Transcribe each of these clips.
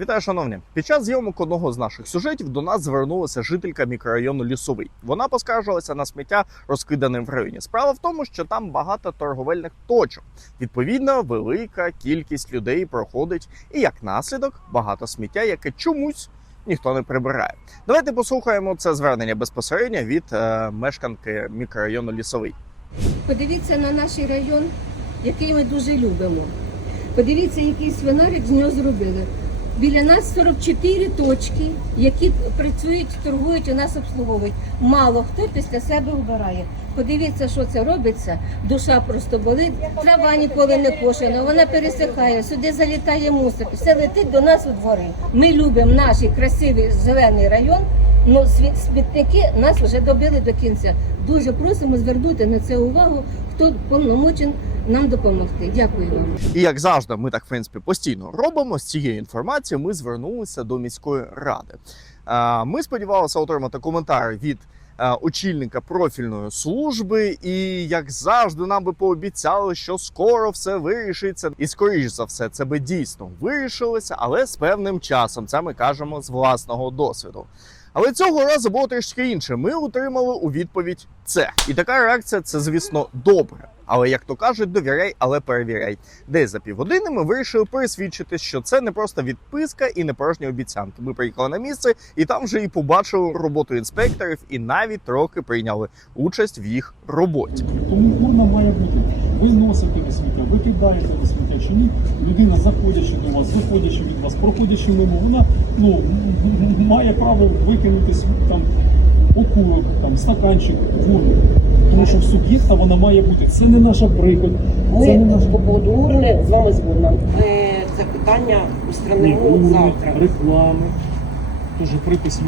Вітаю, шановні! Під час зйомок одного з наших сюжетів до нас звернулася жителька мікрорайону Лісовий. Вона поскаржилася на сміття, розкидане в районі. Справа в тому, що там багато торговельних точок. Відповідно, велика кількість людей проходить, і як наслідок багато сміття, яке чомусь ніхто не прибирає. Давайте послухаємо це звернення безпосередньо від е, мешканки мікрорайону Лісовий. Подивіться на наш район, який ми дуже любимо. Подивіться, який свинарик з нього зробили. Біля нас 44 точки, які працюють, торгують і нас обслуговують. Мало хто після себе вбирає. Подивіться, що це робиться. Душа просто болить. Трава ніколи не кошена, вона пересихає, сюди залітає мусор, все летить до нас у двори. Ми любимо наш красивий зелений район. Ну, смітники нас вже добили до кінця. Дуже просимо звернути на це увагу, хто повномочен нам допомогти. Дякую вам. І як завжди, ми так в принципі постійно робимо з цією інформацією. Ми звернулися до міської ради. Ми сподівалися отримати коментар від очільника профільної служби, і як завжди, нам би пообіцяли, що скоро все вирішиться, і скоріш за все, це би дійсно вирішилося, але з певним часом. Це ми кажемо з власного досвіду. Але цього разу було трішки інше. Ми отримали у відповідь це. І така реакція це, звісно, добре. Але як то кажуть, довіряй, але перевіряй. Десь за півгодини ми вирішили пересвідчити, що це не просто відписка і не порожні обіцянки. Ми приїхали на місце і там вже і побачили роботу інспекторів, і навіть трохи прийняли участь в їх роботі. Тому урна має бути. Ви носите ви сміття, ви кидаєте ви сміття чи ні. Людина, заходячи до вас, виходячи від вас, проходячи мимо, вона ну, має право викинути там окурок, там, стаканчик в урну. Тому що в суб'єкта вона має бути. Це не наша прихоть, це не наша урни з вами згодна. Це питання устранимо завтра. реклами. Теж припис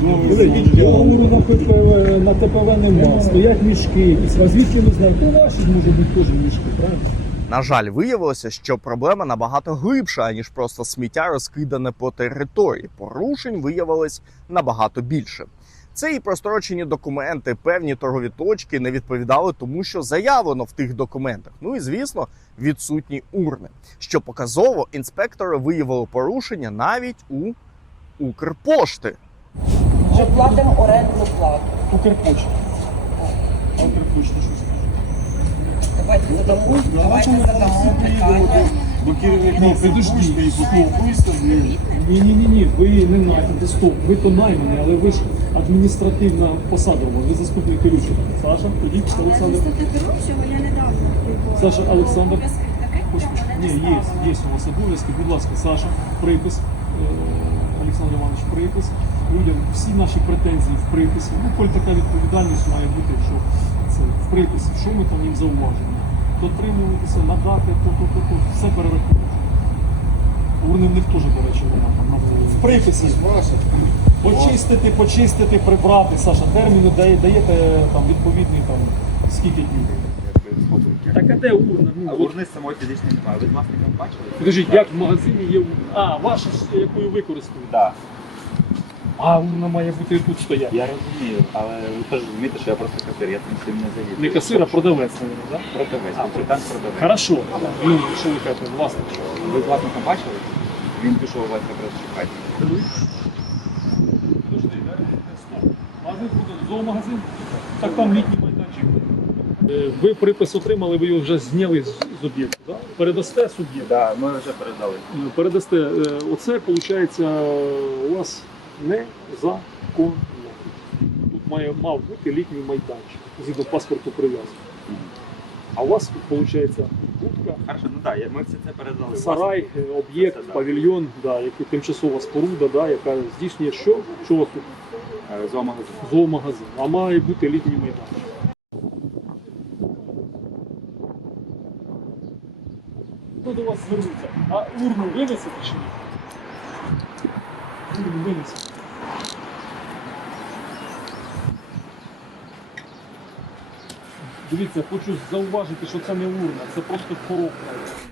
Договору на ППВ, на ТПВ нема. Стоять мішки якісь. А звідки ви знаєте? То ваші може бути теж мішки, правильно? На жаль, виявилося, що проблема набагато глибша, ніж просто сміття розкидане по території. Порушень виявилось набагато більше. Це і прострочені документи, певні торгові точки не відповідали тому, що заявлено в тих документах. Ну і звісно, відсутні урни. Що показово, інспектори виявили порушення навіть у Укрпошти. Що платимо орендну плату. Укрпочта. А Укрпочта що скаже? Давайте задамо, давайте задамо питання. Бо керівник Ні, підожди. і спілкуйся з ним. Ні, ні, ні, ні, ви не наймані, стоп, ви то наймані, але ви ж адміністративна посада у вас, ви заступник керуючого. Саша, тоді Олександр. Заступник керуючого я недавно прибула. Саша, Олександр. Ні, є, є у вас обов'язки. Будь ласка, Саша, припис. Е, Олександр Іванович, припис. Людям всі наші претензії в приписі. Ну, коль така відповідальність має бути, що це в приписі, що ми там їм зауважимо. Дотримуватися, надати, то, то, то, то, все перераховувати. Урни в них теж, до речі, нема там на в приписі. Почистити, почистити, прибрати. Саша, терміни дає, даєте там відповідний там скільки днів. Так а де урна? Ну, А от урни самої фізичної немає. Ви з власником бачили? Підождіть, як в магазині є урна? А, ваша ж, якою використовуєте? Так. А урна має бути і тут стояти. Я розумію, але ви теж розумієте, що я просто касир, я цим всім не завідую. Не касир, а продавець, мабуть, так? Продавець, консультант продавець. Хорошо. Ну, що ви кажете, власник? Ви з власником бачили? Він пішов у вас якраз шукати. Подожди, да? Стоп. Магазин буде зоомагазин? Так там літній майданчик. Е, Ви припис отримали, ви його вже зняли з, з об'єкту, так? Передасте суб'єкту. Так, ми вже передали. Е, Передасте. Е, Оце, виходить, у вас незаконно. Тут має мав бути літній майданчик, згідно паспорту прив'язки. А у вас тут, виходить, будка, Хорошо, ну так, ми все це передали. сарай, е, об'єкт, да. павільйон, да, який тимчасова споруда, да, яка здійснює що? Що у вас тут? Е, Зоомагазин. Зоомагазин. А має бути літній майданчик. Хто до вас звернуться? А урну винесете чи ні? Урну винесете. Дивіться, хочу зауважити, що це не урна, це просто коробка.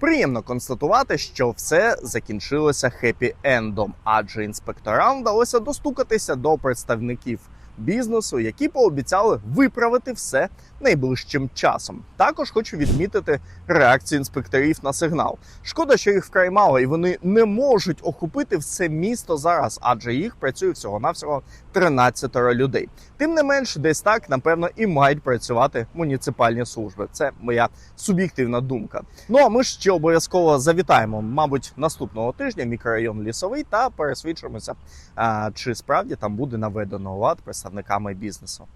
Приємно констатувати, що все закінчилося хеппі-ендом, адже інспекторам вдалося достукатися до представників бізнесу, які пообіцяли виправити все найближчим часом. Також хочу відмітити реакцію інспекторів на сигнал. Шкода, що їх вкрай мало, і вони не можуть охопити все місто зараз, адже їх працює всього навсього 13 людей. Тим не менш, десь так напевно і мають працювати муніципальні служби. Це моя суб'єктивна думка. Ну а ми ж ще обов'язково завітаємо, мабуть, наступного тижня мікрорайон лісовий та пересвідчимося, чи справді там буде наведено лад представниками бізнесу.